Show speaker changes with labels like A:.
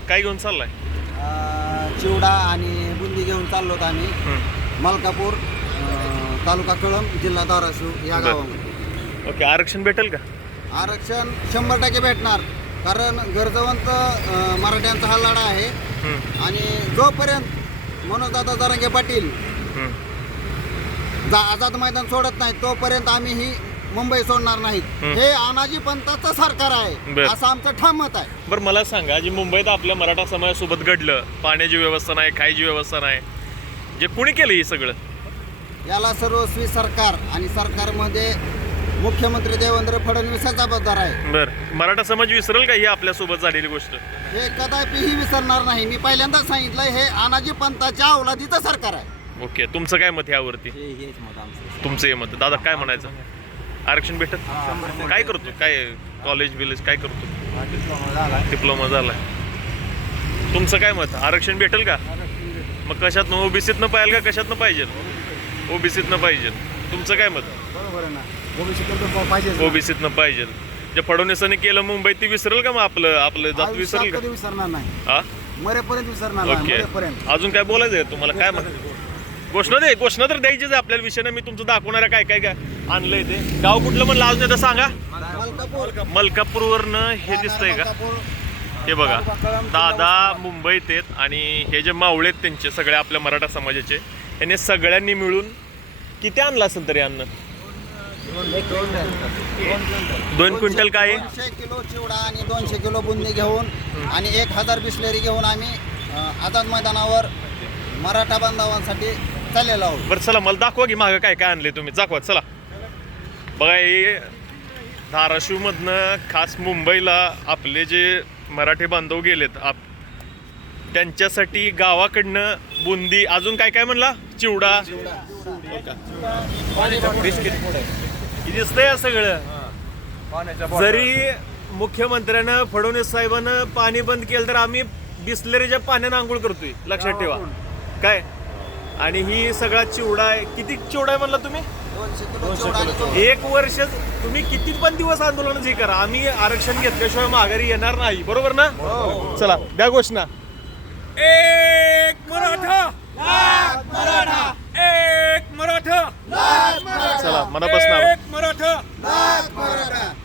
A: काय घेऊन चाललाय?
B: चिवडा आणि बुंदी घेऊन चाललो आम्ही मलकापूर, तालुका कळंब, जिल्हा धाराशिव या
A: बरं.
B: गावामध्ये.
A: ओके, आरक्षण भेटेल का?
B: आरक्षण 100% भेटणार, कारण गरजवंत मराठ्यांचा हा लढा आहे. आणि जोपर्यंत मनोजदादा जरांगे पाटील आझाद मैदान सोडत नाही तोपर्यंत आम्ही ही मुंबई सोडणार नाहीत. हे अनाजी पंथाचं सरकार आहे असं आमचं ठाम मत आहे.
A: बरं, मला सांगा, जी मुंबईत आपल्या मराठा समाजासोबत घडलं, पाण्याची व्यवस्था नाही, खायची व्यवस्था नाही, जे कुणी केलं हे सगळं?
B: याला सर्वस्वी सरकार आणि सरकारमध्ये मुख्यमंत्री देवेंद्र फडणवीस जबाबदार आहे.
A: बरं, मराठा समाज विसरेल का ही आपल्यासोबत झालेली गोष्ट?
B: हे कदापिही विसरणार नाही. मी पहिल्यांदाच सांगितलं, हे अनाजी पंथाच्या अवलादीचं सरकार आहे.
A: ओके, तुमचं काय मत यावरती? तुमचं हे मत. दादा काय म्हणायचं? आरक्षण भेटत? काय करतो? काय कॉलेज बिलेज काय करतो? डिप्लोमा झालाय. तुमचं काय मत? आरक्षण भेटेल का? मग कशातनं, ओबीसीतनं पाहिजे का कशातनं पाहिजे? ओबीसीतनं पाहिजे. तुमचं काय मत?
B: बरोबर आहे ना,
A: ओबीसीतनं पाहिजे. जे फडणवीसांनी केलं मुंबईत, ती विसरेल का? मग आपलं जात विसरेल का?
B: विसरणार नाही,
A: हा,
B: मरेपर्यंत विसरणार
A: ओके.
B: मरेपर्यंत.
A: अजून काय बोलायचं आहे तुम्हाला? काय म्हणा, घोषणा तर द्यायचीच आहे आपल्याला. विषयाने मी तुमचं दाखवणार आहे काय काय आणलंय ते. गाव कुठलं म्हणलं अजून एकदा सांगा? मलकापूरवरनं हे दिसतंय का? हे बघा, दादा मुंबईत आहेत आणि हे जे मावळे आहेत त्यांचे सगळे आपल्या मराठा समाजाचे, याने सगळ्यांनी मिळून किती आणलं असेल तरी अन्न? 2 क्विंटल काय?
B: 200 किलो चिवडा आणि 200 किलो बुंदी घेऊन आणि 1000 बिस्लेरी घेऊन आम्ही आझाद मैदानावर मराठा बांधवांसाठी चाललेलो आहोत.
A: बरं, चला मला दाखवा की मागं काय काय आणले तुम्ही. दाखवा, चला. बघा, हे धाराशिवमधनं खास मुंबईला आपले जे मराठी बांधव गेलेत, त्यांच्यासाठी गावाकडनं बुंदी, अजून काय काय म्हणला? चिवडा, दिसतंय या सगळं. जरी मुख्यमंत्र्यानं, फडणवीस साहेबांनं पाणी बंद केलं तर आम्ही बिस्लरीच्या पाण्यानं आंघोळ करतोय, लक्षात ठेवा काय. आणि ही सगळा चिवडा आहे. किती चिवडा आहे म्हणला तुम्ही?
B: 200 किलो चिवडा आणि
A: 1 वर्ष. तुम्ही किती पण दिवस आंदोलन हे करा, आम्ही आरक्षण घेतल्याशिवाय माघारी येणार नाही. बरोबर ना? चला, द्या घोषणा. एक मराठा, एक मराठा, चला मनापासून
B: मराठा.